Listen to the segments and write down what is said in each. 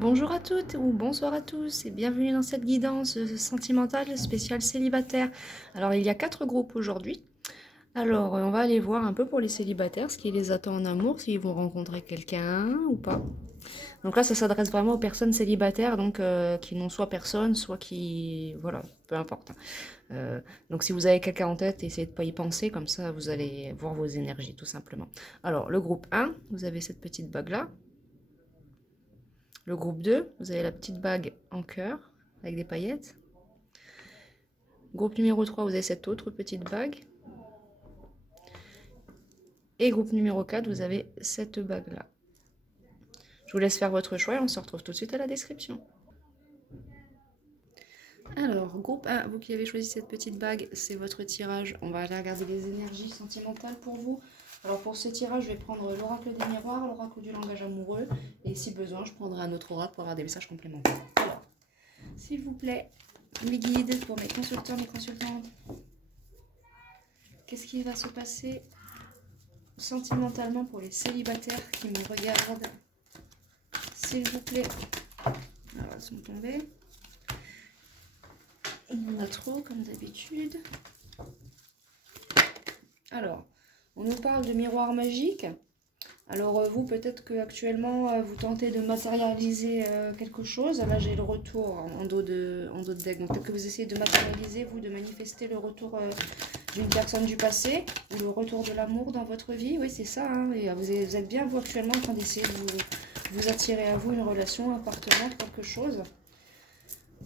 Bonjour à toutes ou bonsoir à tous et bienvenue dans cette guidance sentimentale spéciale célibataire. Alors il y a 4 groupes aujourd'hui. Alors on va aller voir un peu pour les célibataires ce qui les attend en amour, s'ils vont rencontrer quelqu'un ou pas. Donc là ça s'adresse vraiment aux personnes célibataires donc qui n'ont soit personne soit qui... Voilà, peu importe. Donc si vous avez quelqu'un en tête, essayez de ne pas y penser, comme ça vous allez voir vos énergies tout simplement. Alors le groupe 1, vous avez cette petite bague là. Le groupe 2, vous avez la petite bague en cœur avec des paillettes. Groupe numéro 3, vous avez cette autre petite bague. Et groupe numéro 4, vous avez cette bague-là. Je vous laisse faire votre choix et on se retrouve tout de suite à la description. Alors, groupe 1, vous qui avez choisi cette petite bague, c'est votre tirage. On va aller regarder les énergies sentimentales pour vous. Alors pour ce tirage, je vais prendre l'oracle des miroirs, l'oracle du langage amoureux. Et si besoin, je prendrai un autre oracle pour avoir des messages complémentaires. Alors, s'il vous plaît, mes guides pour mes consultants, mes consultantes. Qu'est-ce qui va se passer sentimentalement pour les célibataires qui me regardent? S'il vous plaît. Alors, elles sont tombées. Il y en a trop, comme d'habitude. Alors, on nous parle de miroir magique. Alors, vous, peut-être que actuellement vous tentez de matérialiser quelque chose. Là, j'ai le retour en dos de deck. Donc, peut-être que vous essayez de matérialiser, vous, de manifester le retour d'une personne du passé ou le retour de l'amour dans votre vie. Oui, c'est ça. Hein. Et vous êtes bien, vous, actuellement, en train d'essayer de vous attirer à vous une relation, un partenaire, quelque chose.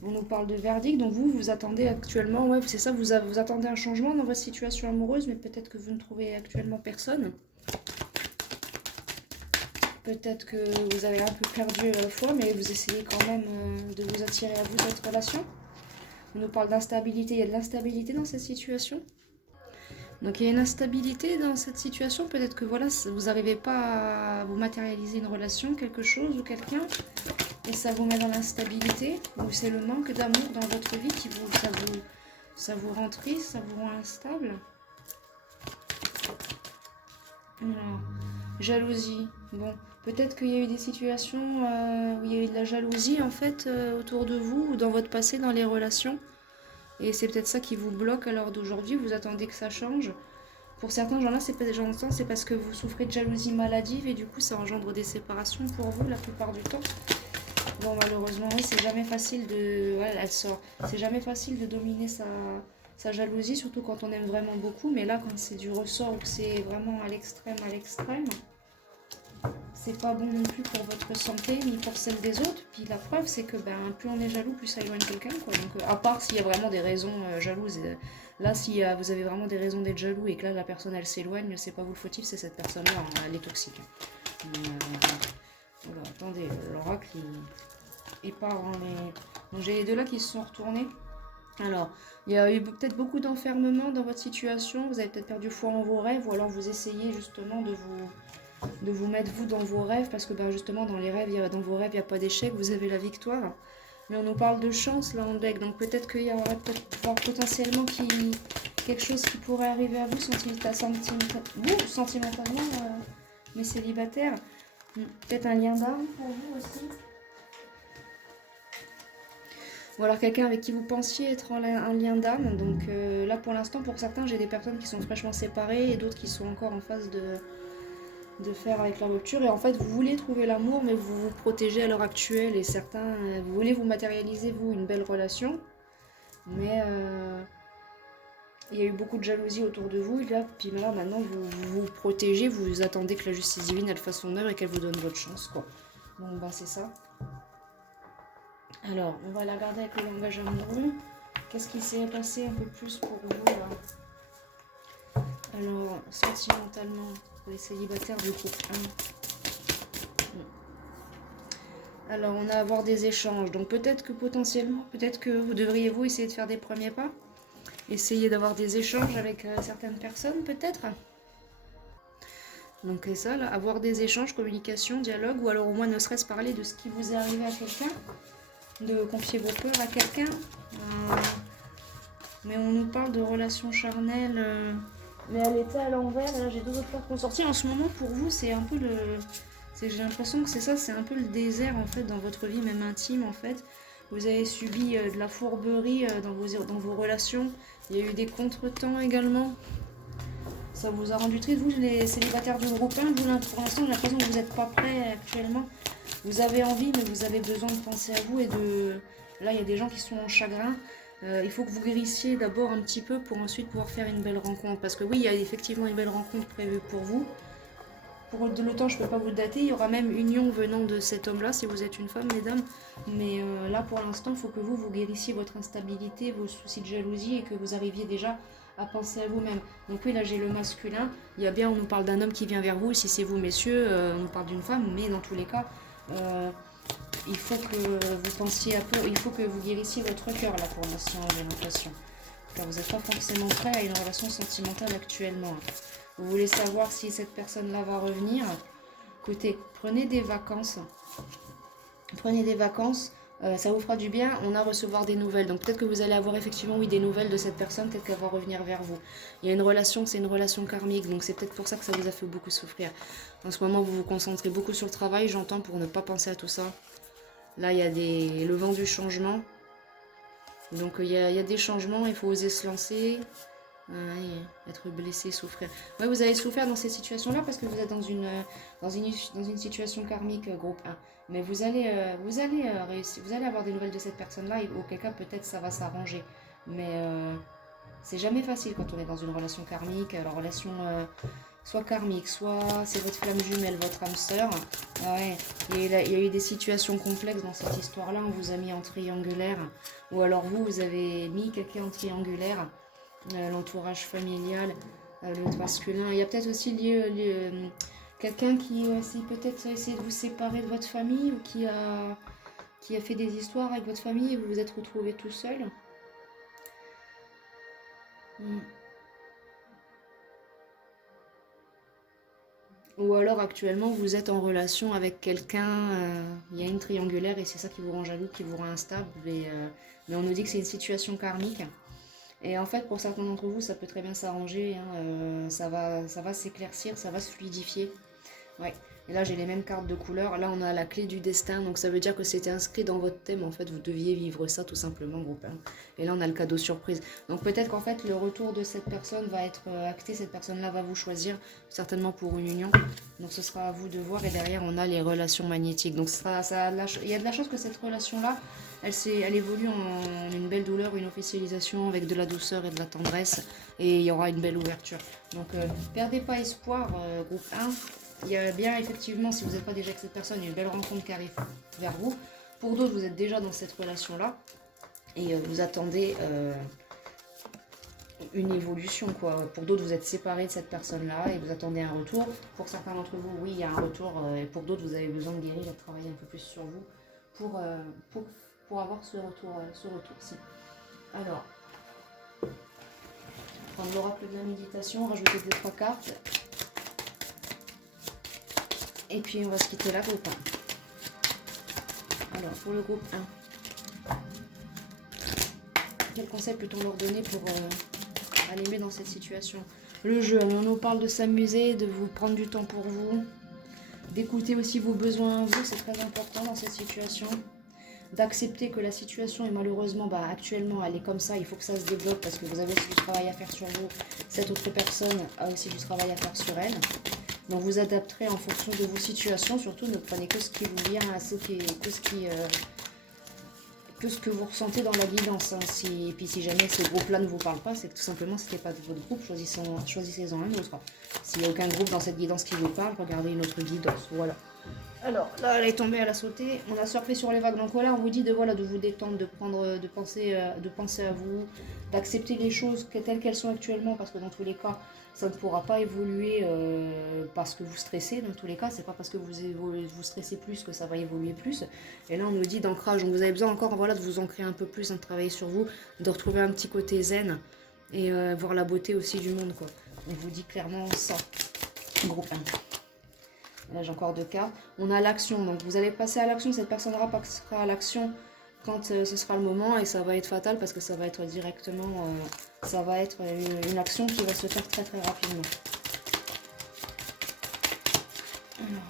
On nous parle de verdict, donc vous attendez actuellement, ouais, c'est ça, vous attendez un changement dans votre situation amoureuse, mais peut-être que vous ne trouvez actuellement personne. Peut-être que vous avez un peu perdu la foi, mais vous essayez quand même de vous attirer à vous cette relation. On nous parle d'instabilité, il y a de l'instabilité dans cette situation. Donc il y a une instabilité dans cette situation, peut-être que voilà, vous n'arrivez pas à vous matérialiser une relation, quelque chose ou quelqu'un, et ça vous met dans l'instabilité, ou c'est le manque d'amour dans votre vie qui ça vous rend triste, ça vous rend instable. Alors, jalousie, bon, peut-être qu'il y a eu des situations où il y a eu de la jalousie en fait autour de vous, ou dans votre passé, dans les relations, et c'est peut-être ça qui vous bloque à l'heure d'aujourd'hui, vous attendez que ça change. Pour certains gens-là, c'est parce que vous souffrez de jalousie maladive et du coup ça engendre des séparations pour vous la plupart du temps. Bon, malheureusement, oui, c'est jamais facile de... Ouais, elle sort. C'est jamais facile de dominer sa jalousie, surtout quand on aime vraiment beaucoup. Mais là, quand c'est du ressort ou que c'est vraiment à l'extrême, c'est pas bon non plus pour votre santé ni pour celle des autres. Puis la preuve, c'est que plus on est jaloux, plus ça éloigne quelqu'un, quoi. Donc, à part s'il y a vraiment des raisons jalouses. Là, si vous avez vraiment des raisons d'être jaloux et que là, la personne, elle s'éloigne, c'est pas vous le fautif, c'est cette personne-là, hein, elle est toxique. Voilà, attendez, l'oracle, il part, hein, donc j'ai les deux là qui se sont retournés. Alors, il y a eu peut-être beaucoup d'enfermement dans votre situation, vous avez peut-être perdu foi en vos rêves, ou alors vous essayez justement de vous mettre vous dans vos rêves, parce que justement dans dans vos rêves, il n'y a pas d'échec, vous avez la victoire. Mais on nous parle de chance là en deck, donc peut-être qu'il y aurait potentiellement quelque chose qui pourrait arriver à vous sentimentalement, mais célibataire. Peut-être un lien d'âme pour vous aussi. Ou alors quelqu'un avec qui vous pensiez être en un lien d'âme. Donc là pour l'instant pour certains j'ai des personnes qui sont fraîchement séparées et d'autres qui sont encore en phase de faire avec leur rupture. Et en fait vous voulez trouver l'amour mais vous vous protégez à l'heure actuelle. Et certains, vous voulez vous matérialiser vous une belle relation. Mais il y a eu beaucoup de jalousie autour de vous. Et là, puis là maintenant vous vous protégez, vous attendez que la justice divine elle fasse son œuvre et qu'elle vous donne votre chance, quoi. Donc c'est ça. Alors, on va la regarder avec le langage amoureux. Qu'est-ce qui s'est passé un peu plus pour vous là? Alors, sentimentalement, pour les célibataires du groupe 1. Alors, on a à avoir des échanges. Donc, peut-être que potentiellement, peut-être que vous devriez vous essayer de faire des premiers pas. Essayer d'avoir des échanges avec certaines personnes, peut-être. Donc, c'est ça, là, avoir des échanges, communication, dialogue, ou alors au moins ne serait-ce parler de ce qui vous est arrivé à quelqu'un. De confier vos peurs à quelqu'un. Mais on nous parle de relations charnelles. Mais elle était à l'envers. Là, j'ai deux autres cartes qui sont sorties. En ce moment, pour vous, c'est un peu J'ai l'impression que c'est ça, c'est un peu le désert en fait dans votre vie, même intime en fait. Vous avez subi de la fourberie dans vos relations. Il y a eu des contretemps également. Ça vous a rendu triste, vous les célibataires du groupe 1, vous, pour l'instant j'ai l'impression que vous n'êtes pas prêts actuellement. Vous avez envie, mais vous avez besoin de penser à vous et de... Là, il y a des gens qui sont en chagrin. Il faut que vous guérissiez d'abord un petit peu pour ensuite pouvoir faire une belle rencontre. Parce que oui, il y a effectivement une belle rencontre prévue pour vous. Pour le temps, je ne peux pas vous le dater. Il y aura même union venant de cet homme-là, si vous êtes une femme, mesdames. Mais là, pour l'instant, il faut que vous guérissiez votre instabilité, vos soucis de jalousie et que vous arriviez déjà à penser à vous-même. Donc oui, là, j'ai le masculin. Il y a bien, on nous parle d'un homme qui vient vers vous. Si c'est vous, messieurs, on nous parle d'une femme. Mais dans tous les cas, il faut que vous pensiez un peu, il faut que vous guérissiez votre cœur, là, pour l'instant, j'ai l'impression. Car vous n'êtes pas forcément prêt à une relation sentimentale actuellement. Vous voulez savoir si cette personne-là va revenir. Écoutez, prenez des vacances. Prenez des vacances, ça vous fera du bien. On a à recevoir des nouvelles. Donc peut-être que vous allez avoir effectivement, oui, des nouvelles de cette personne. Peut-être qu'elle va revenir vers vous. Il y a une relation, c'est une relation karmique. Donc c'est peut-être pour ça que ça vous a fait beaucoup souffrir. En ce moment, vous vous concentrez beaucoup sur le travail, j'entends, pour ne pas penser à tout ça. Là, il y a le vent du changement. Donc il y a des changements, il faut oser se lancer. Être blessé, souffrir. Ouais, vous avez souffert dans cette situation-là parce que vous êtes dans une situation karmique groupe 1. Mais vous allez réussir, vous allez avoir des nouvelles de cette personne-là et auquel cas peut-être ça va s'arranger. Mais c'est jamais facile quand on est dans une relation karmique. La relation soit karmique, soit c'est votre flamme jumelle, votre âme sœur. Ouais. Il y a eu des situations complexes dans cette histoire-là. On vous a mis en triangulaire. Ou alors vous avez mis quelqu'un en triangulaire. L'entourage familial, le masculin. Il y a peut-être aussi quelqu'un qui peut-être essayé de vous séparer de votre famille ou qui a fait des histoires avec votre famille et vous vous êtes retrouvés tout seul. Ou alors actuellement vous êtes en relation avec quelqu'un, il y a une triangulaire et c'est ça qui vous rend jaloux, qui vous rend instable. Mais on nous dit que c'est une situation karmique. Et en fait, pour certains d'entre vous, ça peut très bien s'arranger. Ça va s'éclaircir, ça va se fluidifier. Ouais. Et là, j'ai les mêmes cartes de couleur. Là, on a la clé du destin. Donc, ça veut dire que c'était inscrit dans votre thème. En fait, vous deviez vivre ça tout simplement, groupe 1. Et là, on a le cadeau surprise. Donc, peut-être qu'en fait, le retour de cette personne va être acté. Cette personne-là va vous choisir, certainement pour une union. Donc, ce sera à vous de voir. Et derrière, on a les relations magnétiques. Donc, il y a de la chance que cette relation-là, elle évolue en une belle douleur, une officialisation avec de la douceur et de la tendresse. Et il y aura une belle ouverture. Donc, perdez pas espoir, groupe 1. Il y a bien, effectivement, si vous n'êtes pas déjà avec cette personne, une belle rencontre qui arrive vers vous. Pour d'autres, vous êtes déjà dans cette relation-là. Et vous attendez une évolution, quoi. Pour d'autres, vous êtes séparés de cette personne-là et vous attendez un retour. Pour certains d'entre vous, oui, il y a un retour. Et pour d'autres, vous avez besoin de guérir et de travailler un peu plus sur vous pour avoir ce retour-ci. Alors, prendre l'oracle de la méditation, rajouter 2-3 cartes. Et puis on va se quitter là, groupe 1. Alors, pour le groupe 1, quel conseil peut-on leur donner pour aller mieux dans cette situation? Le jeu, on nous parle de s'amuser, de vous prendre du temps pour vous, d'écouter aussi vos besoins, vous, c'est très important dans cette situation. D'accepter que la situation est malheureusement, actuellement, elle est comme ça, il faut que ça se développe parce que vous avez aussi du travail à faire sur vous. Cette autre personne a aussi du travail à faire sur elle. Donc vous adapterez en fonction de vos situations. Surtout ne prenez que ce qui vous vient, que ce que vous ressentez dans la guidance. Et puis si jamais ce groupe-là ne vous parle pas, c'est que tout simplement ce n'était pas de votre groupe. Choisissez-en un autre. S'il n'y a aucun groupe dans cette guidance qui vous parle, regardez une autre guidance. Voilà. Alors là, elle est tombée, elle a sauté. On a surfé sur les vagues. Donc voilà, on vous dit de vous détendre, de penser à vous, d'accepter les choses telles qu'elles sont actuellement, parce que dans tous les cas, ça ne pourra pas évoluer parce que vous stressez. Dans tous les cas, c'est pas parce que vous stressez plus que ça va évoluer plus. Et là, on nous dit d'ancrage. Donc vous avez besoin encore, de vous ancrer un peu plus, de travailler sur vous, de retrouver un petit côté zen et voir la beauté aussi du monde, quoi. On vous dit clairement ça. Groupe 1. Là, j'ai encore 2 cartes. On a l'action. Donc, vous allez passer à l'action. Cette personne-là passera à l'action quand ce sera le moment. Et ça va être fatal parce que ça va être directement... ça va être une action qui va se faire très très rapidement. Alors.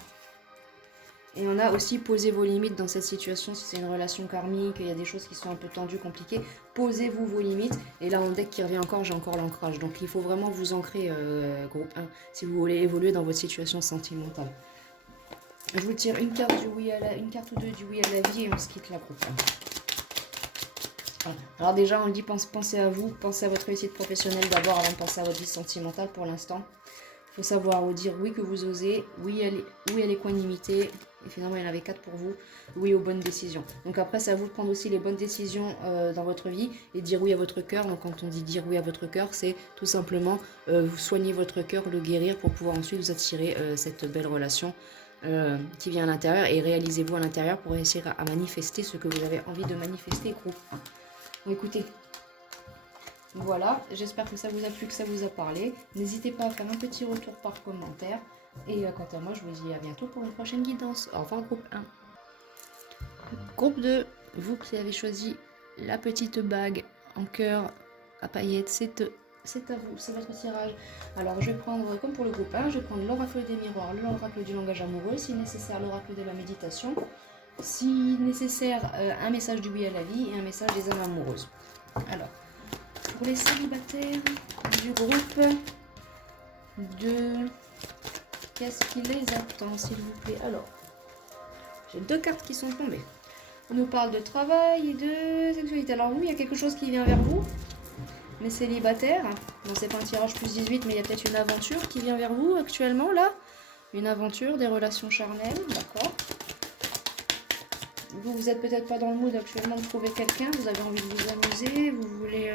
Et on a aussi posé vos limites dans cette situation. Si c'est une relation karmique, il y a des choses qui sont un peu tendues, compliquées, posez-vous vos limites. Et là, en deck qui revient encore, j'ai encore l'ancrage. Donc il faut vraiment vous ancrer, groupe 1, si vous voulez évoluer dans votre situation sentimentale. Je vous tire une carte une carte ou deux du oui à la vie et on se quitte la groupe 1. Voilà. Alors déjà, on dit pensez à vous, pensez à votre réussite professionnelle d'abord avant de penser à votre vie sentimentale pour l'instant. Il faut savoir vous dire oui que vous osez, oui à l'équanimité, et finalement il y en avait 4 pour vous, oui aux bonnes décisions. Donc après c'est à vous de prendre aussi les bonnes décisions dans votre vie et dire oui à votre cœur. Donc quand on dit dire oui à votre cœur, c'est tout simplement vous soigner votre cœur, le guérir pour pouvoir ensuite vous attirer cette belle relation qui vient à l'intérieur et réalisez-vous à l'intérieur pour réussir à manifester ce que vous avez envie de manifester, groupe 1. Bon écoutez, voilà, j'espère que ça vous a plu, que ça vous a parlé. N'hésitez pas à faire un petit retour par commentaire. Et quant à moi, je vous dis à bientôt pour une prochaine guidance. Au revoir, groupe 1. Groupe 2, vous qui avez choisi la petite bague en cœur à paillettes, c'est à vous, c'est votre tirage. Alors, je vais prendre, comme pour le groupe 1, je vais prendre l'oracle des miroirs, l'oracle du langage amoureux, si nécessaire, l'oracle de la méditation, si nécessaire, un message du oui à la vie et un message des âmes amoureuses. Alors, pour les célibataires du groupe 2, qu'est-ce qui les attend, s'il vous plaît? Alors, j'ai 2 cartes qui sont tombées. On nous parle de travail et de sexualité. Alors oui, il y a quelque chose qui vient vers vous, mais célibataire. Bon, c'est pas un tirage plus 18, mais il y a peut-être une aventure qui vient vers vous actuellement, là. Une aventure, des relations charnelles, d'accord. Vous êtes peut-être pas dans le mood actuellement de trouver quelqu'un, vous avez envie de vous amuser, vous voulez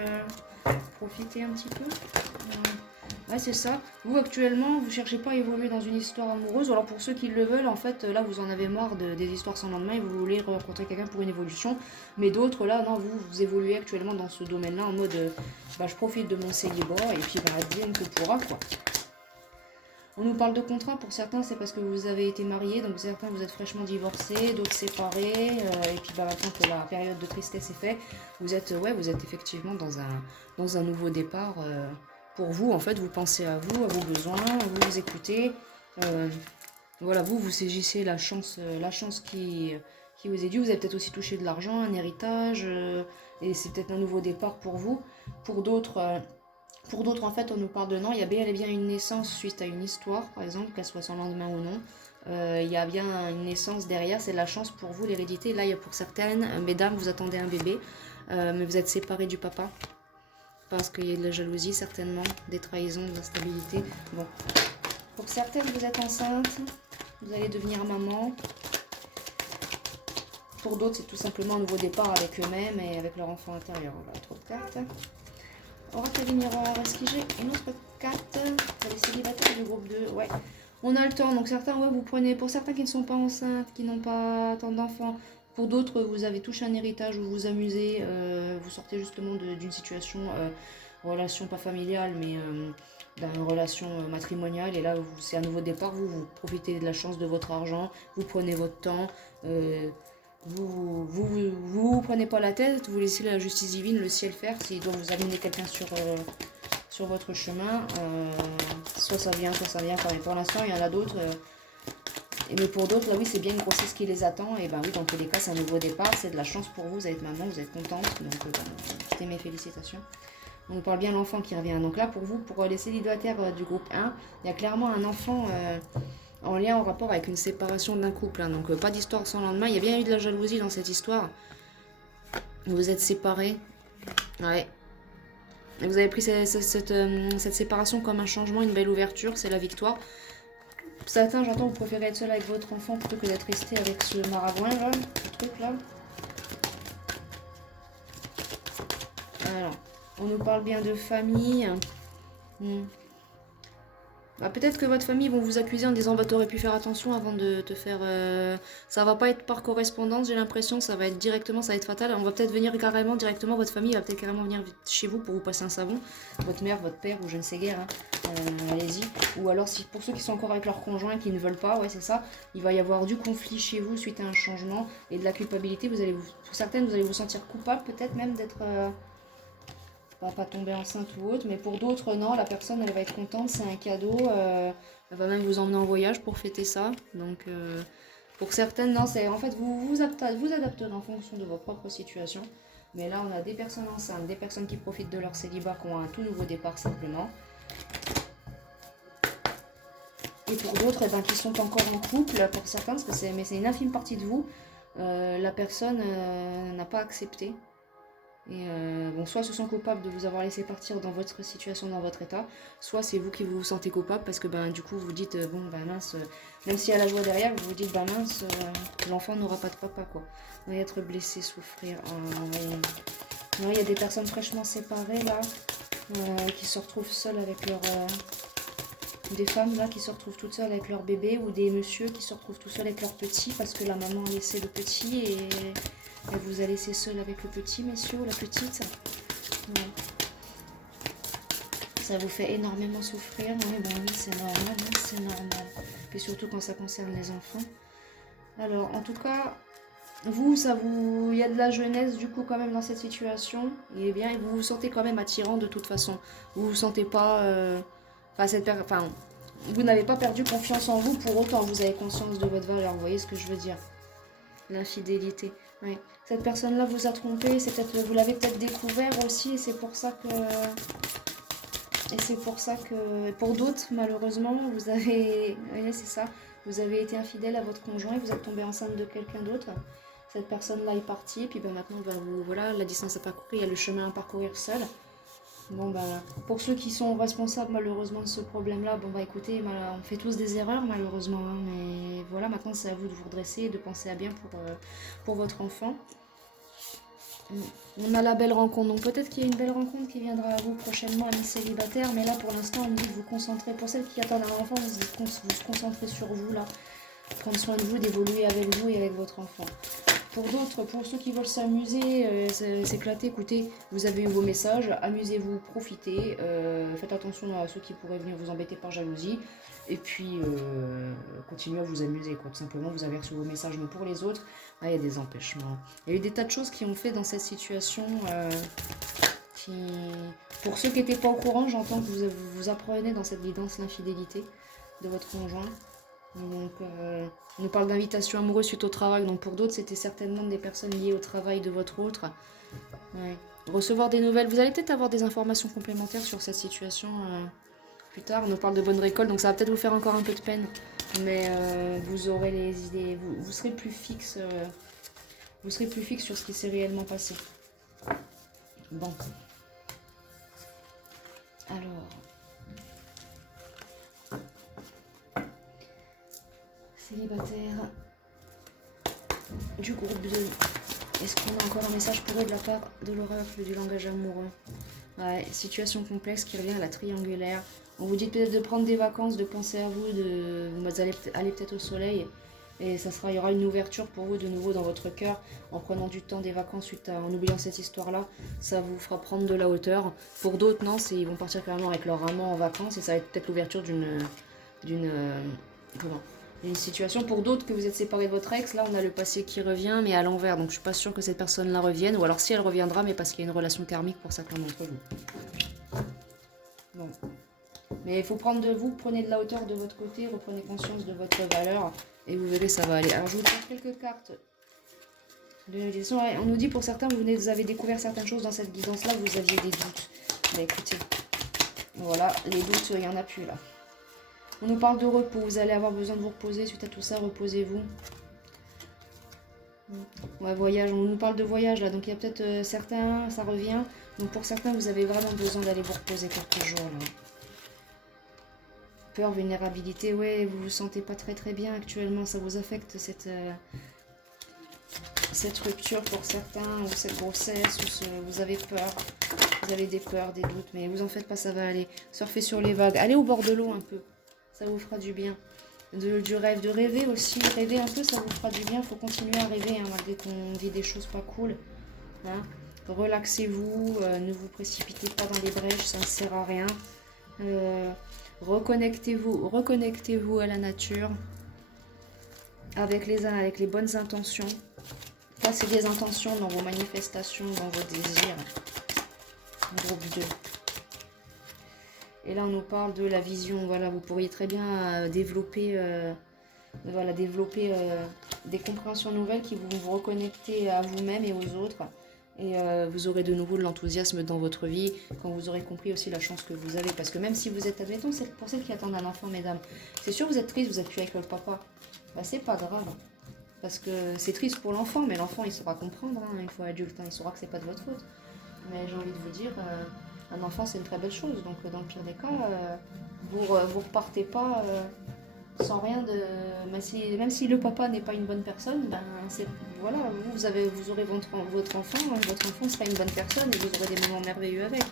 profiter un petit peu. Ouais, c'est ça. Vous, actuellement, vous cherchez pas à évoluer dans une histoire amoureuse. Alors, pour ceux qui le veulent, en fait, là, vous en avez marre des histoires sans lendemain et vous voulez rencontrer quelqu'un pour une évolution. Mais d'autres, là, non, vous évoluez actuellement dans ce domaine-là en mode, je profite de mon célibat et puis, advienne que pourra, quoi. On nous parle de contrat. Pour certains, c'est parce que vous avez été mariés. Donc, certains, vous êtes fraîchement divorcés, d'autres séparés. Et puis, maintenant que la période de tristesse est faite, vous êtes effectivement dans un nouveau départ. Pour vous, en fait, vous pensez à vous, à vos besoins, vous vous écoutez. Voilà, vous saisissez la chance qui vous est due. Vous avez peut-être aussi touché de l'argent, un héritage, et c'est peut-être un nouveau départ pour vous. Pour d'autres, en fait, on nous parle de non. Il y a bel et bien une naissance suite à une histoire, par exemple, qu'elle soit sans lendemain ou non. Il y a bien une naissance derrière, c'est de la chance pour vous, l'hérédité. Là, il y a pour certaines, mesdames, vous attendez un bébé, mais vous êtes séparés du papa. Parce qu'il y a de la jalousie, certainement, des trahisons, de l'instabilité. Bon. Pour certaines, vous êtes enceinte, vous allez devenir maman. Pour d'autres, c'est tout simplement un nouveau départ avec eux-mêmes et avec leur enfant intérieur. Voilà, trop de cartes. Oracle des miroirs, est-ce que j'ai une autre carte pour les célibataires du groupe 2? Ouais. On a le temps, donc certains, vous prenez, pour certains qui ne sont pas enceintes, qui n'ont pas tant d'enfants, pour d'autres, vous avez touché un héritage, vous vous amusez, vous sortez justement d'une situation, relation pas familiale, mais d'une relation matrimoniale, et là, c'est un nouveau départ, vous profitez de la chance de votre argent, vous prenez votre temps, vous prenez pas la tête, vous laissez la justice divine, le ciel faire, s'il doit vous amener quelqu'un sur votre chemin, soit ça vient pas, mais pour l'instant, il y en a d'autres... mais pour d'autres, là oui, c'est bien une grossesse qui les attend. Et oui, dans tous les cas, c'est un nouveau départ. C'est de la chance pour vous. Vous êtes maman, vous êtes contente. Donc, écoutez mes félicitations. On nous parle bien de l'enfant qui revient. Donc là, pour vous, pour les célibataires du groupe 1, il y a clairement un enfant en lien, en rapport avec une séparation d'un couple. Donc, pas d'histoire sans lendemain. Il y a bien eu de la jalousie dans cette histoire. Vous êtes séparés. Ouais. Et vous avez pris cette séparation comme un changement, une belle ouverture. C'est la victoire. Certains, j'entends, vous préférez être seul avec votre enfant plutôt que d'être resté avec ce maravin là, ce truc là. Alors, on nous parle bien de famille. Peut-être que votre famille vont vous accuser en disant t'aurais pu faire attention avant de te faire... Ça va pas être par correspondance, j'ai l'impression, ça va être directement, ça va être fatal. On va peut-être venir carrément directement, votre famille va peut-être carrément venir chez vous pour vous passer un savon. Votre mère, votre père ou je ne sais guère, allez-y. Ou alors si pour ceux qui sont encore avec leur conjoint qui ne veulent pas, ouais c'est ça, il va y avoir du conflit chez vous suite à un changement et de la culpabilité. Pour certaines, vous allez vous sentir coupable peut-être même d'être... pas tomber enceinte ou autre, mais pour d'autres, non, la personne, elle va être contente, c'est un cadeau, elle va même vous emmener en voyage pour fêter ça, donc Pour certaines, non, c'est en fait vous adapterez en fonction de vos propres situations. Mais là, on a des personnes enceintes, des personnes qui profitent de leur célibat, qui ont un tout nouveau départ simplement. Et pour d'autres, eh ben, qui sont encore en couple, pour certains, parce que c'est une infime partie de vous, la personne n'a pas accepté. Et bon, soit se sont coupables de vous avoir laissé partir dans votre situation, dans votre état, soit c'est vous qui vous sentez coupable parce que ben, du coup vous dites, bon ben mince, même s'il y a la joie derrière, vous vous dites, ben mince, l'enfant n'aura pas de papa quoi. On va être blessé, souffrir. Non, il y a des personnes fraîchement séparées là, qui se retrouvent seules avec leur... des femmes là qui se retrouvent toutes seules avec leur bébé ou des messieurs qui se retrouvent tout seuls avec leur petit parce que la maman a laissé le petit et elle vous a laissé seul avec le petit, messieurs, la petite. Ouais. Ça vous fait énormément souffrir. Oui, ben oui, c'est normal, hein, c'est normal. Et surtout quand ça concerne les enfants. Alors, en tout cas, vous, il y a de la jeunesse du coup quand même dans cette situation. Et bien, vous vous sentez quand même attirant de toute façon. Vous vous sentez pas... Enfin, vous n'avez pas perdu confiance en vous pour autant. Vous avez conscience de votre valeur. Vous voyez ce que je veux dire? L'infidélité. Oui. Cette personne-là vous a trompé. Vous l'avez peut-être découvert aussi. Et c'est pour ça que... pour d'autres, malheureusement, vous avez... Oui, c'est ça. Vous avez été infidèle à votre conjoint. Vous êtes tombé enceinte de quelqu'un d'autre. Cette personne-là est partie. Et puis ben, maintenant, voilà, la distance à parcourir. Il y a le chemin à parcourir seul. Bon bah, pour ceux qui sont responsables malheureusement de ce problème-là, bon bah écoutez, on fait tous des erreurs malheureusement, hein, mais voilà, maintenant c'est à vous de vous redresser et de penser à bien pour votre enfant. On a la belle rencontre, donc peut-être qu'il y a une belle rencontre qui viendra à vous prochainement, amis célibataires, mais là pour l'instant on me dit de vous concentrer, pour celles qui attendent un enfant, vous concentrer sur vous là, prendre soin de vous, d'évoluer avec vous et avec votre enfant. Pour d'autres, pour ceux qui veulent s'amuser, s'éclater, écoutez, vous avez eu vos messages, amusez-vous, profitez, faites attention à ceux qui pourraient venir vous embêter par jalousie, et puis continuez à vous amuser, quoi. Tout simplement, vous avez reçu vos messages, mais pour les autres, il y a des empêchements. Il y a eu des tas de choses qui ont fait dans cette situation, pour ceux qui n'étaient pas au courant, j'entends que vous apprenez dans cette guidance l'infidélité de votre conjoint. Donc, on nous parle d'invitation amoureuse suite au travail. Donc, pour d'autres, c'était certainement des personnes liées au travail de votre autre. Ouais. Recevoir des nouvelles. Vous allez peut-être avoir des informations complémentaires sur cette situation plus tard. On nous parle de bonne récolte. Donc, ça va peut-être vous faire encore un peu de peine. Mais vous aurez les idées. Vous serez plus fixe. Vous serez plus fixe sur ce qui s'est réellement passé. Bon. Alors... célibataire du groupe 2. Est-ce qu'on a encore un message pour eux de la part de l'oracle du langage amoureux? Ouais, situation complexe qui revient à la triangulaire. On vous dit peut-être de prendre des vacances, de penser à vous, vous allez aller peut-être au soleil. Et il y aura une ouverture pour vous de nouveau dans votre cœur en prenant du temps des vacances en oubliant cette histoire-là. Ça vous fera prendre de la hauteur. Pour d'autres, non, ils vont partir carrément avec leur amant en vacances et ça va être peut-être l'ouverture une situation. Pour d'autres que vous êtes séparés de votre ex, là on a le passé qui revient mais à l'envers, donc je suis pas sûre que cette personne là revienne, ou alors si elle reviendra mais parce qu'il y a une relation karmique pour certains d'entre vous. Bon. Mais il faut prendre de vous, prenez de la hauteur de votre côté, reprenez conscience de votre valeur et vous verrez ça va aller. Alors je vous donne quelques cartes de méditation. On nous dit pour certains vous avez découvert certaines choses dans cette guidance là, vous aviez des doutes. Mais écoutez, voilà, les doutes il y en a plus là. On nous parle de repos, vous allez avoir besoin de vous reposer, suite à tout ça, reposez-vous. Ouais, voyage, on nous parle de voyage là, donc il y a peut-être certains, ça revient. Donc pour certains, vous avez vraiment besoin d'aller vous reposer quelques jours là. Peur, vulnérabilité, ouais, vous vous sentez pas très bien actuellement, ça vous affecte cette rupture pour certains, ou cette grossesse, vous avez peur, vous avez des peurs, des doutes, mais vous en faites pas, ça va aller. Surfez sur les vagues, allez au bord de l'eau un peu. Ça vous fera du bien. Du rêve, de rêver aussi. Rêver un peu, ça vous fera du bien. Il faut continuer à rêver, hein, malgré qu'on vit des choses pas cool. Hein. Relaxez-vous, ne vous précipitez pas dans les brèches, ça ne sert à rien. Reconnectez-vous à la nature. Avec les bonnes intentions. Passez des intentions dans vos manifestations, dans vos désirs. Groupe 2. Et là, on nous parle de la vision. Voilà, vous pourriez très bien développer des compréhensions nouvelles qui vont vous reconnecter à vous-même et aux autres. Et vous aurez de nouveau de l'enthousiasme dans votre vie quand vous aurez compris aussi la chance que vous avez. Parce que même si vous êtes, admettons, pour celles qui attendent un enfant, mesdames, c'est sûr vous êtes triste, vous êtes plus avec le papa. Bah c'est pas grave. Parce que c'est triste pour l'enfant, mais l'enfant il saura comprendre, hein, une fois adulte, hein, il saura que c'est pas de votre faute. Mais j'ai envie de vous dire, un enfant c'est une très belle chose. Donc dans le pire des cas, vous repartez pas sans rien de. Même si le papa n'est pas une bonne personne, ben voilà, vous aurez votre enfant, hein, votre enfant sera une bonne personne et vous aurez des moments merveilleux avec.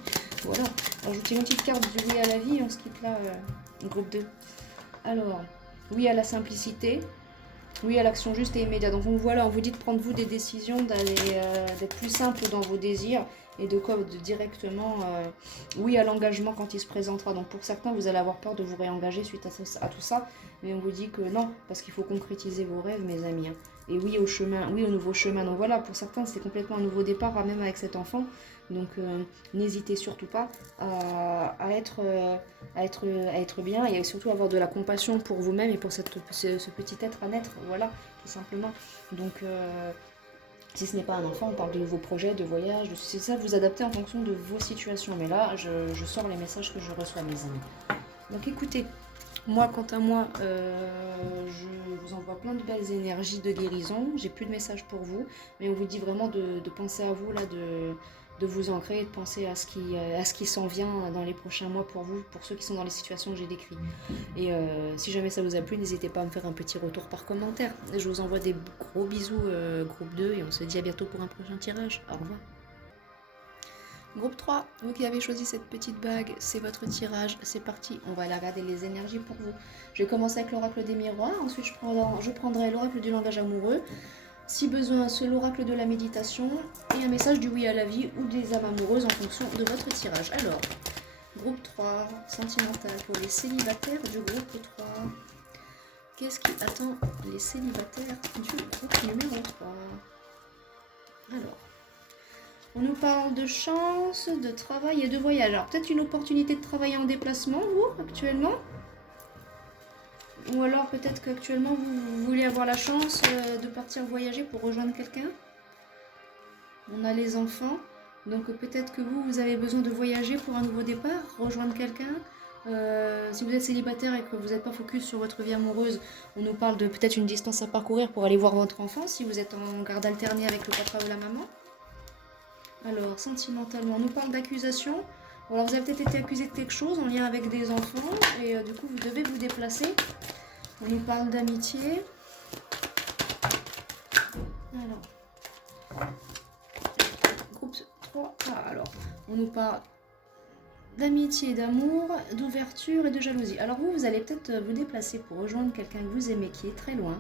Voilà. Ajoutez une petite carte du oui à la vie, on se quitte là, groupe 2. Alors, oui à la simplicité, oui à l'action juste et immédiate. Donc voilà, on vous dit de prendre vous des décisions, d'être plus simple dans vos désirs et de directement oui à l'engagement quand il se présentera. Donc pour certains, vous allez avoir peur de vous réengager suite à tout ça, mais on vous dit que non, parce qu'il faut concrétiser vos rêves, mes amis. Hein. Et oui au chemin, oui au nouveau chemin. Donc voilà, pour certains, c'est complètement un nouveau départ, même avec cet enfant. Donc n'hésitez surtout pas à être bien et surtout avoir de la compassion pour vous-même et pour ce petit être à naître. Voilà, tout simplement. Donc si ce n'est pas un enfant, on parle de vos projets, de voyages, c'est ça, vous adaptez en fonction de vos situations. Mais là, je sors les messages que je reçois, mes amis. Donc écoutez, moi, quant à moi, je vous envoie plein de belles énergies de guérison. J'ai plus de messages pour vous, mais on vous dit vraiment de penser à vous, là, de vous ancrer et de penser à ce qui s'en vient dans les prochains mois pour vous, pour ceux qui sont dans les situations que j'ai décrites. Et si jamais ça vous a plu, n'hésitez pas à me faire un petit retour par commentaire. Je vous envoie des gros bisous, groupe 2, et on se dit à bientôt pour un prochain tirage. Au revoir. Groupe 3, vous qui avez choisi cette petite bague, c'est votre tirage, c'est parti, on va aller regarder les énergies pour vous. Je vais commencer avec l'oracle des miroirs, ensuite je prendrai l'oracle du langage amoureux, si besoin, l'oracle de la méditation, et un message du oui à la vie ou des âmes amoureuses en fonction de votre tirage. Alors, groupe 3, sentimental pour les célibataires du groupe 3. Qu'est-ce qui attend les célibataires du groupe numéro 3? Alors, on nous parle de chance, de travail et de voyage. Alors peut-être une opportunité de travailler en déplacement, vous, actuellement? Ou alors peut-être qu'actuellement vous voulez avoir la chance de partir voyager pour rejoindre quelqu'un? On a les enfants, donc peut-être que vous avez besoin de voyager pour un nouveau départ, rejoindre quelqu'un. Si vous êtes célibataire et que vous n'êtes pas focus sur votre vie amoureuse, on nous parle de peut-être une distance à parcourir pour aller voir votre enfant, si vous êtes en garde alternée avec le papa ou la maman. Alors, sentimentalement, on nous parle d'accusation. Alors, vous avez peut-être été accusé de quelque chose en lien avec des enfants et du coup, vous devez vous déplacer. On nous parle d'amitié. Alors, groupe 3. Ah, alors, on nous parle d'amitié, d'amour, d'ouverture et de jalousie. Alors, vous allez peut-être vous déplacer pour rejoindre quelqu'un que vous aimez qui est très loin.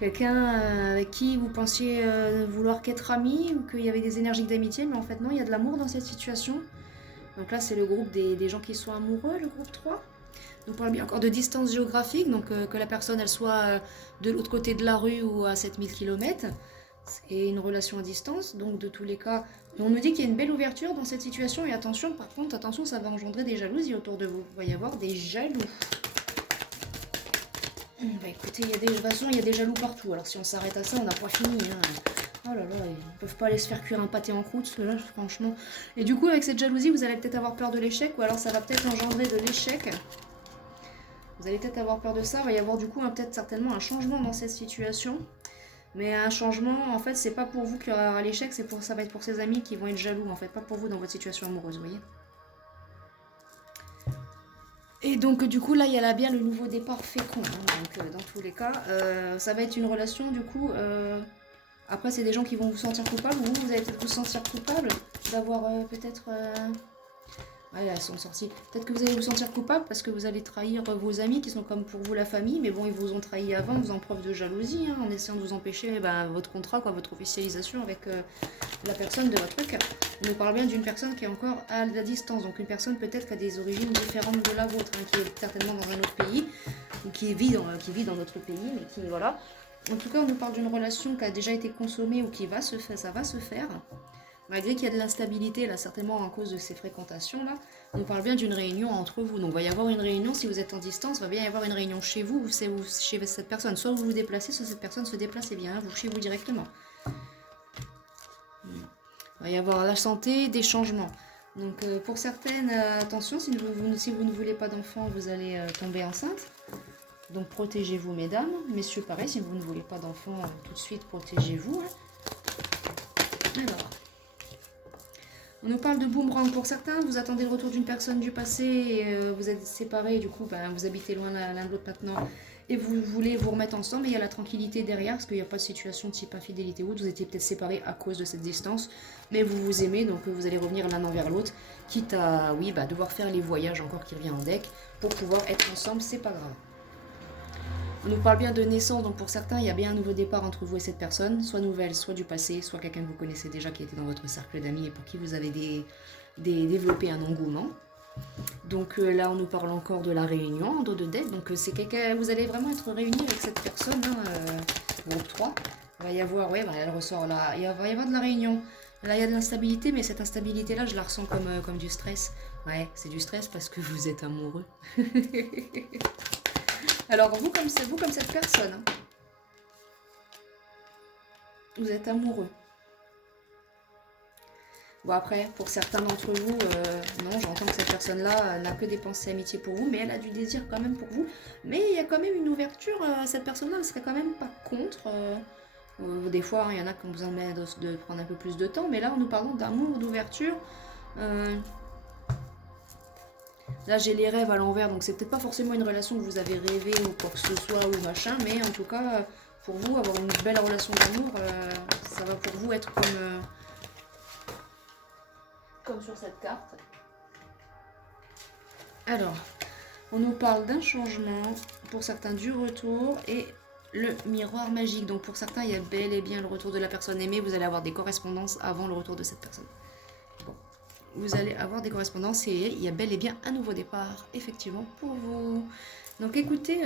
Quelqu'un avec qui vous pensiez vouloir qu'être ami ou qu'il y avait des énergies d'amitié, mais en fait non, il y a de l'amour dans cette situation. Donc là, c'est le groupe des gens qui sont amoureux, le groupe 3. On parle bien encore de distance géographique, donc que la personne elle soit de l'autre côté de la rue ou à 7000 km. C'est une relation à distance, donc de tous les cas, on nous dit qu'il y a une belle ouverture dans cette situation. Et attention, par contre, attention, ça va engendrer des jalousies autour de vous. Il va y avoir des jaloux. Bah écoutez, de toute façon, il y a des jaloux partout. Alors si on s'arrête à ça, on n'a pas fini. Hein. Oh là là, ils peuvent pas aller se faire cuire un pâté en croûte, ceux-là, franchement. Et du coup, avec cette jalousie, vous allez peut-être avoir peur de l'échec, ou alors ça va peut-être engendrer de l'échec. Vous allez peut-être avoir peur de ça. Il va y avoir du coup peut-être certainement un changement dans cette situation. Mais un changement, en fait, c'est pas pour vous qu'il y aura l'échec, ça va être pour ses amis qui vont être jaloux, en fait, pas pour vous dans votre situation amoureuse, vous voyez. Et donc du coup là il y a bien le nouveau départ fécond, hein, donc dans tous les cas ça va être une relation du coup, après c'est des gens qui vont vous sentir coupable, ou vous allez peut-être vous sentir coupable d'avoir peut-être, ouais, elles sont sorties, peut-être que vous allez vous sentir coupable parce que vous allez trahir vos amis qui sont comme pour vous la famille, mais bon ils vous ont trahi avant, vous en preuve de jalousie, hein, en essayant de vous empêcher votre contrat, quoi, votre officialisation avec la personne de votre cœur. On nous parle bien d'une personne qui est encore à la distance, donc une personne peut-être qui a des origines différentes de la vôtre, hein, qui est certainement dans un autre pays, ou qui vit dans notre pays, mais qui, voilà. En tout cas, on nous parle d'une relation qui a déjà été consommée ou qui va se faire, ça va se faire. Malgré qu'il y a de l'instabilité, là, certainement à cause de ces fréquentations-là, on parle bien d'une réunion entre vous. Donc, il va y avoir une réunion, si vous êtes en distance, il va bien y avoir une réunion chez vous ou chez cette personne. Soit vous vous déplacez, soit cette personne se déplace et vient vous chez vous directement. Il va y avoir la santé, des changements. Donc, pour certaines, attention, si vous ne voulez pas d'enfants, vous allez tomber enceinte. Donc, protégez-vous, mesdames. Messieurs, pareil, si vous ne voulez pas d'enfants, tout de suite, protégez-vous. Alors... On nous parle de boomerang pour certains, vous attendez le retour d'une personne du passé, et, vous êtes séparés, du coup vous habitez loin l'un de l'autre maintenant, et vous voulez vous remettre ensemble, mais il y a la tranquillité derrière, parce qu'il n'y a pas de situation type infidélité ou vous étiez peut-être séparés à cause de cette distance, mais vous vous aimez, donc vous allez revenir l'un envers l'autre, quitte à devoir faire les voyages encore qui reviennent en deck, pour pouvoir être ensemble, c'est pas grave. On nous parle bien de naissance, donc pour certains, il y a bien un nouveau départ entre vous et cette personne, soit nouvelle, soit du passé, soit quelqu'un que vous connaissez déjà qui était dans votre cercle d'amis et pour qui vous avez développé un engouement. Donc là, on nous parle encore de la réunion en dos de deck, donc c'est quelqu'un, vous allez vraiment être réunis avec cette personne, groupe 3. Il va y avoir, elle ressort là, il va y avoir de la réunion. Là, il y a de l'instabilité, mais cette instabilité-là, je la ressens comme du stress. Ouais, c'est du stress parce que vous êtes amoureux. Alors, vous comme cette personne, hein, vous êtes amoureux. Bon, après, pour certains d'entre vous, non, j'entends que cette personne-là n'a que des pensées amitié pour vous, mais elle a du désir quand même pour vous. Mais il y a quand même une ouverture, cette personne-là ne serait quand même pas contre. Des fois, il y en a qui ont besoin de prendre un peu plus de temps, mais là, nous parlons d'amour, d'ouverture. Là, j'ai les rêves à l'envers, donc c'est peut-être pas forcément une relation que vous avez rêvé ou quoi que ce soit ou machin, mais en tout cas, pour vous, avoir une belle relation d'amour, ça va pour vous être comme sur cette carte. Alors, on nous parle d'un changement, pour certains du retour et le miroir magique. Donc pour certains, il y a bel et bien le retour de la personne aimée, vous allez avoir des correspondances avant le retour de cette personne. Vous allez avoir des correspondances et il y a bel et bien un nouveau départ, effectivement, pour vous. Donc écoutez,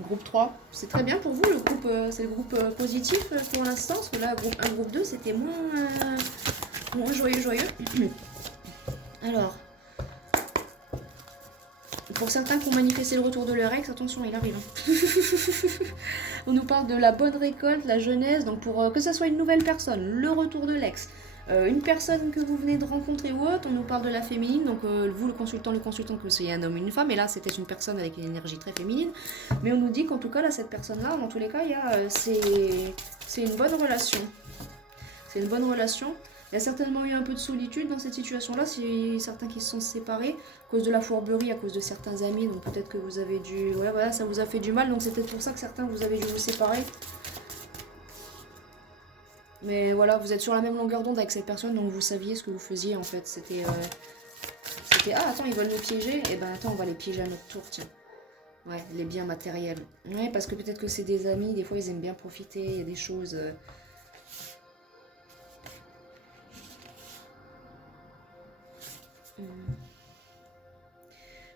groupe 3, c'est très bien pour vous, le groupe, c'est le groupe positif pour l'instant, parce que là, groupe 1, groupe 2, c'était moins joyeux. Alors, pour certains qui ont manifesté le retour de leur ex, attention, il arrive. On nous parle de la bonne récolte, la jeunesse, donc pour que ça soit une nouvelle personne, le retour de l'ex. Une personne que vous venez de rencontrer ou autre, on nous parle de la féminine, donc vous le consultant, que vous soyez un homme ou une femme, et là c'était une personne avec une énergie très féminine, mais on nous dit qu'en tout cas là cette personne-là, dans tous les cas, c'est une bonne relation. C'est une bonne relation. Il y a certainement eu un peu de solitude dans cette situation-là, si certains qui se sont séparés, à cause de la fourberie, à cause de certains amis, donc peut-être que vous avez dû... Ouais, voilà, ça vous a fait du mal, donc c'est peut-être pour ça que certains vous avez dû vous séparer. Mais voilà, vous êtes sur la même longueur d'onde avec cette personne, donc vous saviez ce que vous faisiez en fait. C'était ah, attends, ils veulent nous piéger. Eh ben attends, on va les piéger à notre tour, tiens. Ouais, les biens matériels. Ouais, parce que peut-être que c'est des amis, des fois ils aiment bien profiter, il y a des choses...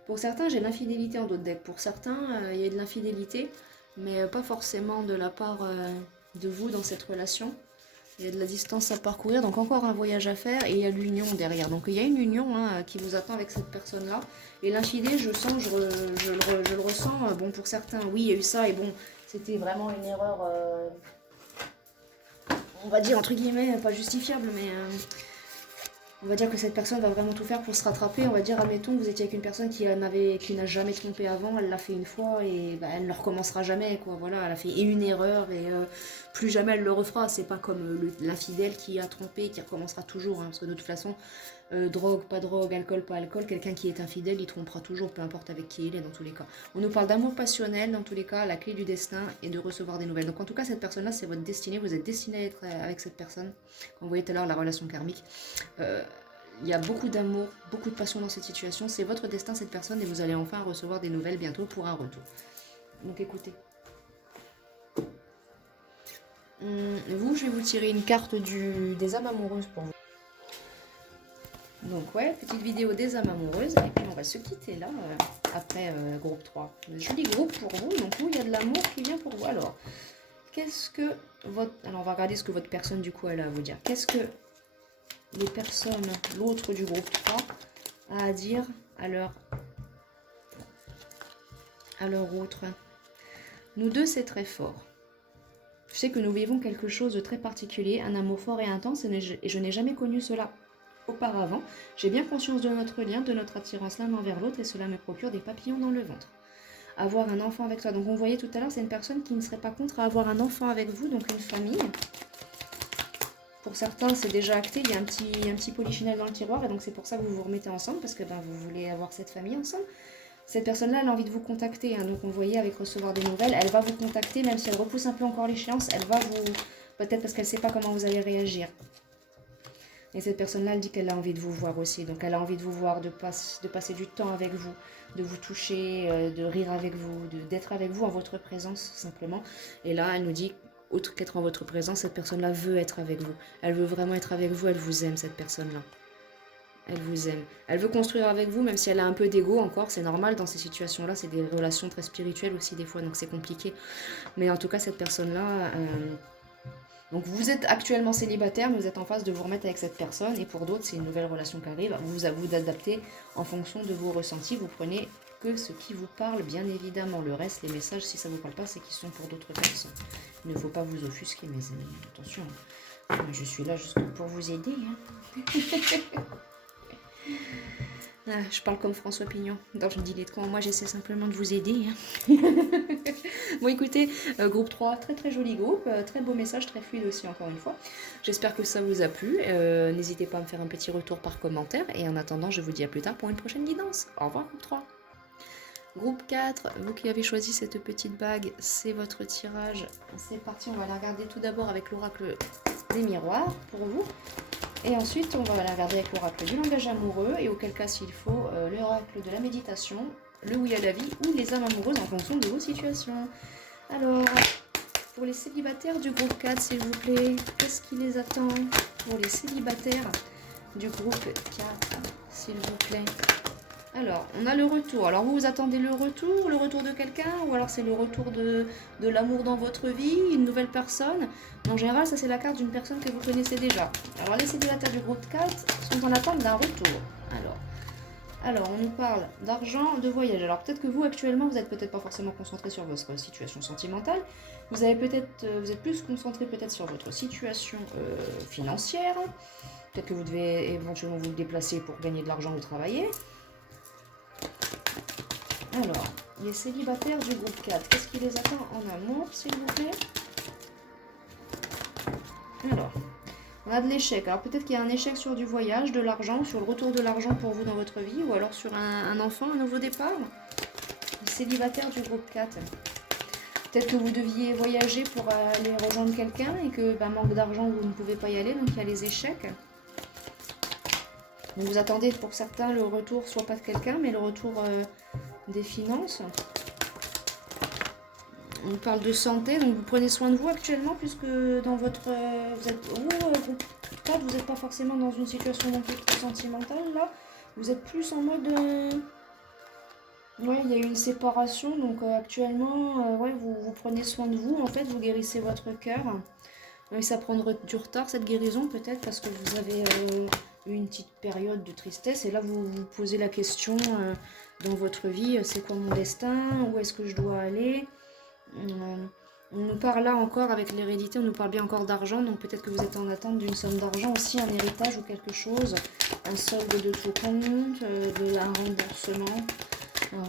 Pour certains, j'ai l'infidélité en d'autres decks. Pour certains, il y a de l'infidélité, mais pas forcément de la part de vous dans cette relation. Il y a de la distance à parcourir, donc encore un voyage à faire, et il y a l'union derrière. Donc il y a une union qui vous attend avec cette personne-là. Et l'infidèle, je le ressens. Bon, pour certains, oui, il y a eu ça, et bon, c'était vraiment une erreur, on va dire, entre guillemets, pas justifiable, mais... on va dire que cette personne va vraiment tout faire pour se rattraper. On va dire, admettons, vous étiez avec une personne qui n'a jamais trompé avant, elle l'a fait une fois et elle ne le recommencera jamais, quoi. Voilà, elle a fait une erreur et plus jamais elle le refera. C'est pas comme l'infidèle qui a trompé et qui recommencera toujours, hein, parce que de toute façon, drogue, pas drogue, alcool, pas alcool, quelqu'un qui est infidèle, il trompera toujours, peu importe avec qui il est, dans tous les cas. On nous parle d'amour passionnel, dans tous les cas, la clé du destin et de recevoir des nouvelles. Donc en tout cas, cette personne-là, c'est votre destinée, vous êtes destiné à être avec cette personne. Comme vous voyez tout à l'heure, la relation karmique. Il y a beaucoup d'amour, beaucoup de passion dans cette situation. C'est votre destin, cette personne, et vous allez enfin recevoir des nouvelles bientôt pour un retour. Donc écoutez. Vous, je vais vous tirer une carte des âmes amoureuses pour vous. Donc ouais, petite vidéo des âmes amoureuses. Et puis on va se quitter là, après groupe 3. Joli groupe pour vous. Donc vous, il y a de l'amour qui vient pour vous. Alors, qu'est-ce que votre... Alors, on va regarder ce que votre personne, du coup, elle a à vous dire. Qu'est-ce que les personnes, l'autre du groupe 3, a à dire à leur autre? Nous deux, c'est très fort. Je sais que nous vivons quelque chose de très particulier, un amour fort et intense, et je n'ai jamais connu cela auparavant. J'ai bien conscience de notre lien, de notre attirance l'un envers l'autre, et cela me procure des papillons dans le ventre. Avoir un enfant avec toi. Donc on voyait tout à l'heure, c'est une personne qui ne serait pas contre à avoir un enfant avec vous, donc une famille. Pour certains, c'est déjà acté, il y a un petit polichinelle dans le tiroir, et donc c'est pour ça que vous vous remettez ensemble, parce que vous voulez avoir cette famille ensemble. Cette personne-là, elle a envie de vous contacter, hein, donc on voyait avec recevoir des nouvelles, elle va vous contacter, même si elle repousse un peu encore l'échéance, elle va vous... Peut-être parce qu'elle ne sait pas comment vous allez réagir. Et cette personne-là, elle dit qu'elle a envie de vous voir aussi, donc elle a envie de vous voir, de passer du temps avec vous, de vous toucher, de rire avec vous, d'être avec vous en votre présence, simplement. Et là, elle nous dit, autre qu'être en votre présence, cette personne-là veut être avec vous. Elle veut vraiment être avec vous, elle vous aime, cette personne-là. Elle vous aime. Elle veut construire avec vous, même si elle a un peu d'ego encore. C'est normal dans ces situations-là. C'est des relations très spirituelles aussi des fois, donc c'est compliqué. Mais en tout cas, cette personne-là... Donc vous êtes actuellement célibataire, mais vous êtes en phase de vous remettre avec cette personne. Et pour d'autres, c'est une nouvelle relation qui arrive. Vous adaptez en fonction de vos ressentis. Vous prenez que ce qui vous parle, bien évidemment. Le reste, les messages, si ça ne vous parle pas, c'est qu'ils sont pour d'autres personnes. Il ne faut pas vous offusquer, mes amis. Attention. Je suis là juste pour vous aider. Hein. Ah, je parle comme François Pignon dans Je me dis les cons. Moi, j'essaie simplement de vous aider. Hein. Bon, écoutez, groupe 3, très très joli groupe. Très beau message, très fluide aussi, encore une fois. J'espère que ça vous a plu. N'hésitez pas à me faire un petit retour par commentaire. Et en attendant, je vous dis à plus tard pour une prochaine guidance. Au revoir, groupe 3. Groupe 4, vous qui avez choisi cette petite bague, c'est votre tirage. C'est parti, on va la regarder tout d'abord avec l'oracle des miroirs pour vous. Et ensuite, on va la regarder avec l'oracle du langage amoureux, et auquel cas, s'il faut, l'oracle de la méditation, le oui à la vie, ou les âmes amoureuses en fonction de vos situations. Alors, pour les célibataires du groupe 4, s'il vous plaît, qu'est-ce qui les attend? Pour les célibataires du groupe 4, s'il vous plaît. Alors, on a le retour. Alors, vous attendez le retour de quelqu'un, ou alors c'est le retour de l'amour dans votre vie, une nouvelle personne. En général, ça c'est la carte d'une personne que vous connaissez déjà. Alors, les célibataires du groupe 4 sont en attente d'un retour. Alors, on nous parle d'argent, de voyage. Alors, peut-être que vous, actuellement, vous n'êtes peut-être pas forcément concentré sur votre situation sentimentale. Vous êtes plus concentré peut-être sur votre situation financière. Peut-être que vous devez éventuellement vous déplacer pour gagner de l'argent ou travailler. Alors, les célibataires du groupe 4, qu'est-ce qui les attend en amour, s'il vous plaît? Alors, on a de l'échec. Alors, peut-être qu'il y a un échec sur du voyage, de l'argent, sur le retour de l'argent pour vous dans votre vie, ou alors sur un enfant, un nouveau départ. Les célibataires du groupe 4. Peut-être que vous deviez voyager pour aller rejoindre quelqu'un et que, manque d'argent, vous ne pouvez pas y aller, donc il y a les échecs. Donc, vous attendez pour certains le retour, soit pas de quelqu'un, mais le retour... des finances. On parle de santé, donc vous prenez soin de vous actuellement, puisque dans votre... vous n'êtes pas forcément dans une situation non plus trop sentimentale, là. Vous êtes plus en mode... Ouais, il y a eu une séparation, donc actuellement, vous prenez soin de vous, en fait, vous guérissez votre cœur. Oui, ça prendra du retard, cette guérison, peut-être, parce que vous avez eu une petite période de tristesse, et là, vous vous posez la question dans votre vie, c'est quoi mon destin? Où est-ce que je dois aller? On nous parle là encore, avec l'hérédité, on nous parle bien encore d'argent, donc peut-être que vous êtes en attente d'une somme d'argent aussi, un héritage ou quelque chose, un solde de tout compte, un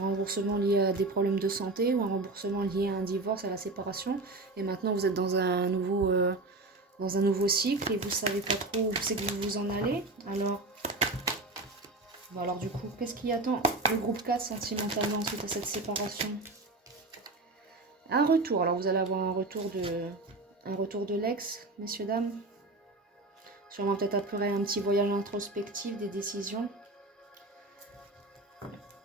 remboursement lié à des problèmes de santé, ou un remboursement lié à un divorce, à la séparation, et maintenant vous êtes dans un nouveau cycle, et vous savez pas trop où c'est que vous vous en allez. Alors du coup, qu'est-ce qui attend le groupe 4 sentimentalement suite à cette séparation? Un retour. Alors vous allez avoir un retour de l'ex, messieurs, dames. Sûrement peut-être après un petit voyage introspectif, des décisions.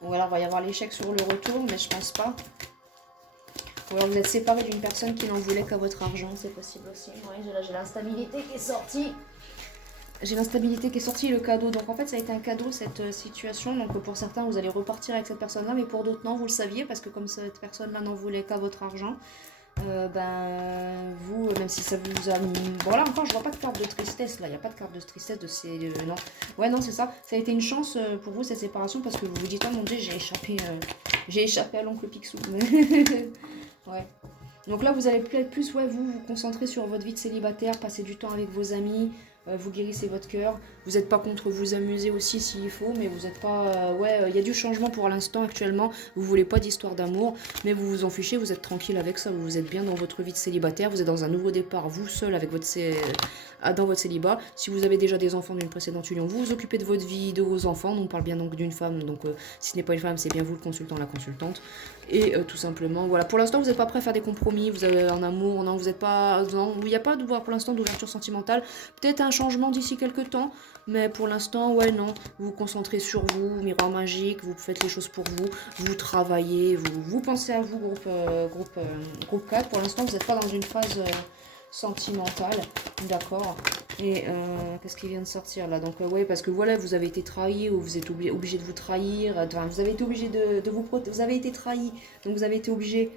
Ou alors il va y avoir l'échec sur le retour, mais je pense pas. Ou alors vous êtes séparé d'une personne qui n'en voulait qu'à votre argent, c'est possible aussi. Oui, j'ai l'instabilité qui est sortie. J'ai l'instabilité qui est sortie, le cadeau. Donc en fait, ça a été un cadeau, cette situation. Donc pour certains, vous allez repartir avec cette personne-là, mais pour d'autres, non, vous le saviez, parce que comme cette personne-là n'en voulait qu'à votre argent, vous, même si ça vous a... Bon là encore, je vois pas de carte de tristesse, là, il n'y a pas de carte de tristesse de ces... non. Ouais, non, c'est ça. Ça a été une chance pour vous, cette séparation, parce que vous vous dites, oh mon Dieu, j'ai échappé à l'oncle Picsou. Ouais. Donc là, vous allez peut-être plus, ouais, vous concentrer sur votre vie de célibataire, passer du temps avec vos amis, vous guérissez votre cœur. Vous n'êtes pas contre vous amuser aussi s'il faut, mais vous n'êtes pas... ouais, il y a du changement pour l'instant actuellement. Vous voulez pas d'histoire d'amour, mais vous vous en fichez, vous êtes tranquille avec ça. Vous êtes bien dans votre vie de célibataire, vous êtes dans un nouveau départ, vous seul, avec dans votre célibat. Si vous avez déjà des enfants d'une précédente union, vous vous occupez de votre vie, de vos enfants. On parle bien donc d'une femme, donc si ce n'est pas une femme, c'est bien vous le consultant, la consultante. Et tout simplement, voilà. Pour l'instant, vous n'êtes pas prêt à faire des compromis, vous avez un amour, non, vous n'êtes pas... Non, il n'y a pas de voir pour l'instant d'ouverture sentimentale. Peut-être un changement d'ici quelques temps, mais pour l'instant, ouais, non. Vous vous concentrez sur vous, miroir magique, vous faites les choses pour vous, vous travaillez, vous pensez à vous, groupe 4. Pour l'instant, vous n'êtes pas dans une phase sentimentale, d'accord. Et qu'est-ce qui vient de sortir là? Donc ouais, parce que voilà, vous avez été trahi ou vous êtes obligé de vous trahir. Enfin, vous avez été obligé de vous protéger. Vous avez été trahi, donc vous avez été obligé.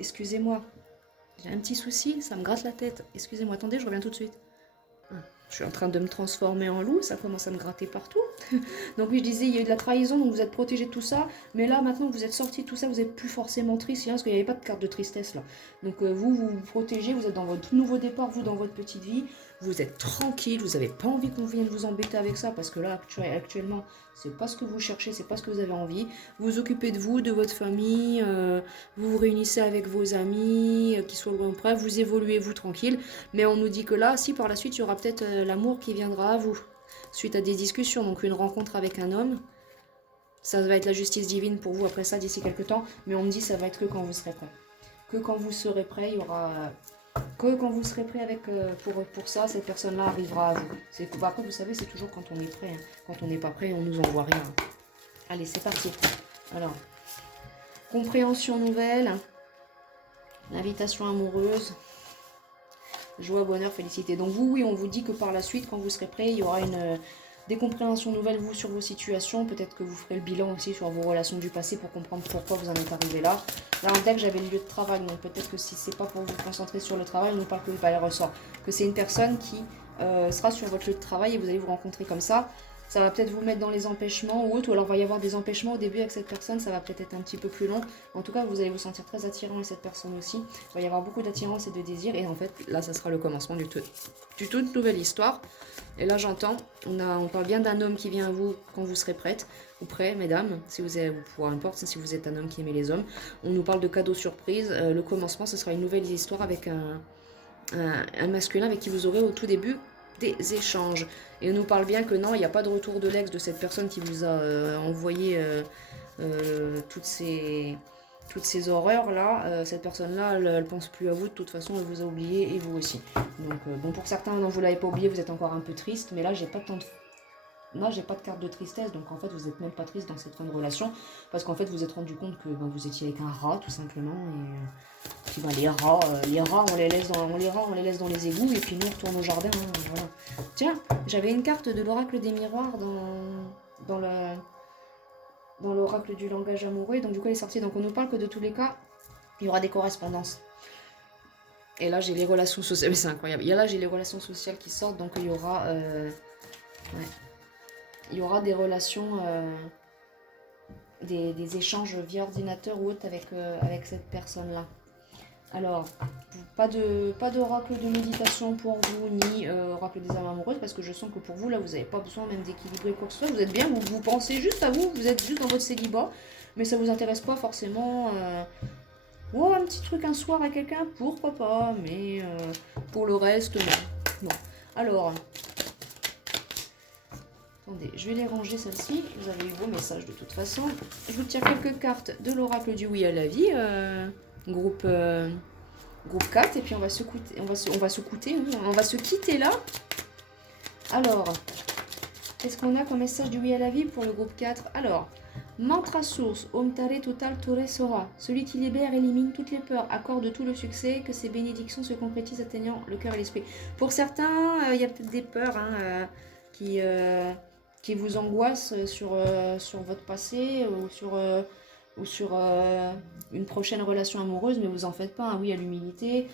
Excusez-moi, j'ai un petit souci, ça me gratte la tête. Excusez-moi, attendez, je reviens tout de suite. Je suis en train de me transformer en loup, ça commence à me gratter partout. Donc oui, je disais, il y a eu de la trahison, donc vous êtes protégé de tout ça. Mais là, maintenant que vous êtes sorti de tout ça, vous n'êtes plus forcément triste, parce qu'il n'y avait pas de carte de tristesse là. Donc vous protégez, vous êtes dans votre nouveau départ, vous dans votre petite vie. Vous êtes tranquille, vous n'avez pas envie qu'on vienne vous embêter avec ça, parce que là, actuellement, c'est pas ce que vous cherchez, c'est pas ce que vous avez envie. Vous vous occupez de vous, de votre famille, vous vous réunissez avec vos amis, qui soient loin ou près, vous évoluez vous tranquille. Mais on nous dit que là, si par la suite, il y aura peut-être l'amour qui viendra à vous, suite à des discussions, donc une rencontre avec un homme. Ça va être la justice divine pour vous après ça, d'ici quelques temps, mais on me dit que ça va être que quand vous serez prêt. Que quand vous serez prêt, il y aura... Que quand vous serez prêt avec, pour ça, cette personne-là arrivera à vous. Après, vous savez, c'est toujours quand on est prêt. Hein. Quand on n'est pas prêt, on nous envoie rien. Allez, c'est parti. Alors, compréhension nouvelle, invitation amoureuse, joie, bonheur, félicité. Donc vous, oui, on vous dit que par la suite, quand vous serez prêt, il y aura des compréhensions nouvelles, vous, sur vos situations. Peut-être que vous ferez le bilan aussi sur vos relations du passé pour comprendre pourquoi vous en êtes arrivé là. Là, en tête, j'avais le lieu de travail. Donc peut-être que si c'est pas pour vous concentrer sur le travail, on nous parle que le ressort. Que c'est une personne qui sera sur votre lieu de travail et vous allez vous rencontrer comme ça. Ça va peut-être vous mettre dans les empêchements ou autre, ou alors il va y avoir des empêchements au début avec cette personne, ça va peut-être être un petit peu plus long. En tout cas, vous allez vous sentir très attirant avec cette personne aussi. Il va y avoir beaucoup d'attirance et de désir, et en fait, là, ça sera le commencement du toute nouvelle histoire. Et là, j'entends, on parle bien d'un homme qui vient à vous quand vous serez prête, ou prêt, mesdames, si vous êtes, ou peu importe, si vous êtes un homme qui aimait les hommes. On nous parle de cadeaux surprise. Le commencement, ce sera une nouvelle histoire avec un masculin avec qui vous aurez au tout début des échanges. Et on nous parle bien que non, il n'y a pas de retour de l'ex de cette personne qui vous a envoyé toutes ces horreurs là. Cette personne là, elle pense plus à vous, de toute façon elle vous a oublié, et vous aussi. Donc bon, pour certains, non, vous l'avez pas oublié, vous êtes encore un peu triste, mais là j'ai pas tant de... Là, j'ai pas de carte de tristesse, donc en fait, vous n'êtes même pas triste dans cette fin de relation, parce qu'en fait, vous vous êtes rendu compte que vous étiez avec un rat, tout simplement, et puis les rats, on les laisse dans les égouts, et puis nous, on retourne au jardin, hein, voilà. Tiens, j'avais une carte de l'oracle des miroirs dans l'oracle du langage amoureux, donc du coup, elle est sortie. Donc on nous parle que de tous les cas, il y aura des correspondances. Et là, j'ai les relations sociales, mais c'est incroyable. Et là, j'ai les relations sociales qui sortent, donc il y aura... ouais. Il y aura des relations, des échanges via ordinateur ou autre avec cette personne-là. Alors, pas d'oracle de méditation pour vous, ni oracle des âmes amoureuses, parce que je sens que pour vous, là, vous n'avez pas besoin même d'équilibrer quoi que ce soit. Vous êtes bien, vous pensez juste à vous, vous êtes juste dans votre célibat, mais ça vous intéresse pas forcément... Oh, un petit truc un soir à quelqu'un, pourquoi pas, mais pour le reste, non. Bon, alors... Attendez, je vais les ranger celles-ci. Vous avez eu vos messages de toute façon. Je vous tire quelques cartes de l'oracle du oui à la vie, groupe 4, et puis on va se quitter là. Alors, qu'est-ce qu'on a comme message du oui à la vie pour le groupe 4? Alors, mantra source, Om Tare Total Tore Sora. Celui qui libère élimine toutes les peurs, accorde tout le succès, que ces bénédictions se concrétisent atteignant le cœur et l'esprit. Pour certains, il y a peut-être des peurs qui vous angoissent sur votre passé, ou sur ou sur une prochaine relation amoureuse, mais vous en faites pas, hein. Oui à l'humilité,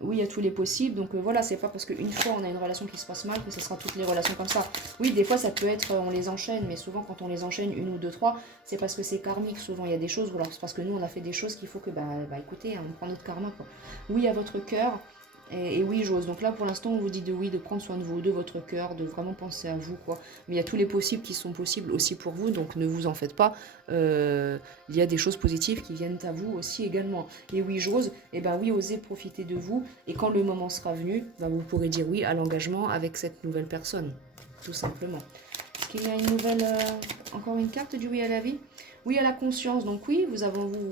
oui à tous les possibles, donc voilà, c'est pas parce qu'une fois on a une relation qui se passe mal que ce sera toutes les relations comme ça. Oui, des fois ça peut être, on les enchaîne, mais souvent quand on les enchaîne une ou deux, trois, c'est parce que c'est karmique, souvent il y a des choses, ou alors c'est parce que nous on a fait des choses qu'il faut que, bah écoutez, hein, on prend notre karma quoi. Oui à votre cœur, et oui, j'ose. Donc là, pour l'instant, on vous dit de oui, de prendre soin de vous, de votre cœur, de vraiment penser à vous, quoi. Mais il y a tous les possibles qui sont possibles aussi pour vous, donc ne vous en faites pas. Il y a des choses positives qui viennent à vous aussi également. Et oui, j'ose. Et ben oui, osez profiter de vous. Et quand le moment sera venu, ben vous pourrez dire oui à l'engagement avec cette nouvelle personne, tout simplement. Est-ce qu'il y a une nouvelle, encore une carte du oui à la vie? Oui à la conscience. Donc oui,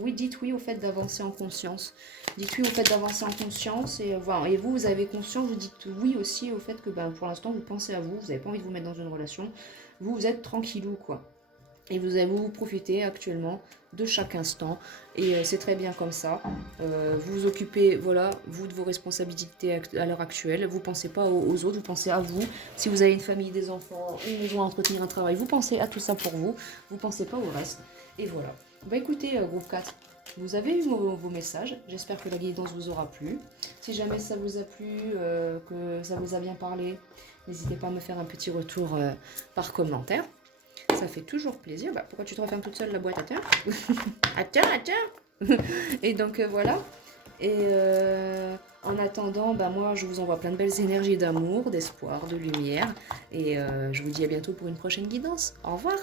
oui, dites oui au fait d'avancer en conscience. Dites oui au fait d'avancer en conscience. Et, voilà. Et vous avez conscience, vous dites oui aussi au fait que ben, pour l'instant, vous pensez à vous. Vous n'avez pas envie de vous mettre dans une relation. Vous êtes tranquillou, quoi. Et vous profitez actuellement de chaque instant. Et c'est très bien comme ça. Vous vous occupez, voilà, vous de vos responsabilités à l'heure actuelle. Vous ne pensez pas aux autres, vous pensez à vous. Si vous avez une famille, des enfants, une maison à entretenir, un travail, vous pensez à tout ça pour vous. Vous ne pensez pas au reste. Et voilà. Bah écoutez, groupe 4, vous avez eu vos messages. J'espère que la guidance vous aura plu. Si jamais ça vous a plu, que ça vous a bien parlé, n'hésitez pas à me faire un petit retour par commentaire. Ça fait toujours plaisir. Bah, pourquoi tu te refermes toute seule la boîte à terre? À terre, à terre. Et donc voilà. Et en attendant, bah, moi je vous envoie plein de belles énergies d'amour, d'espoir, de lumière. Et je vous dis à bientôt pour une prochaine guidance. Au revoir.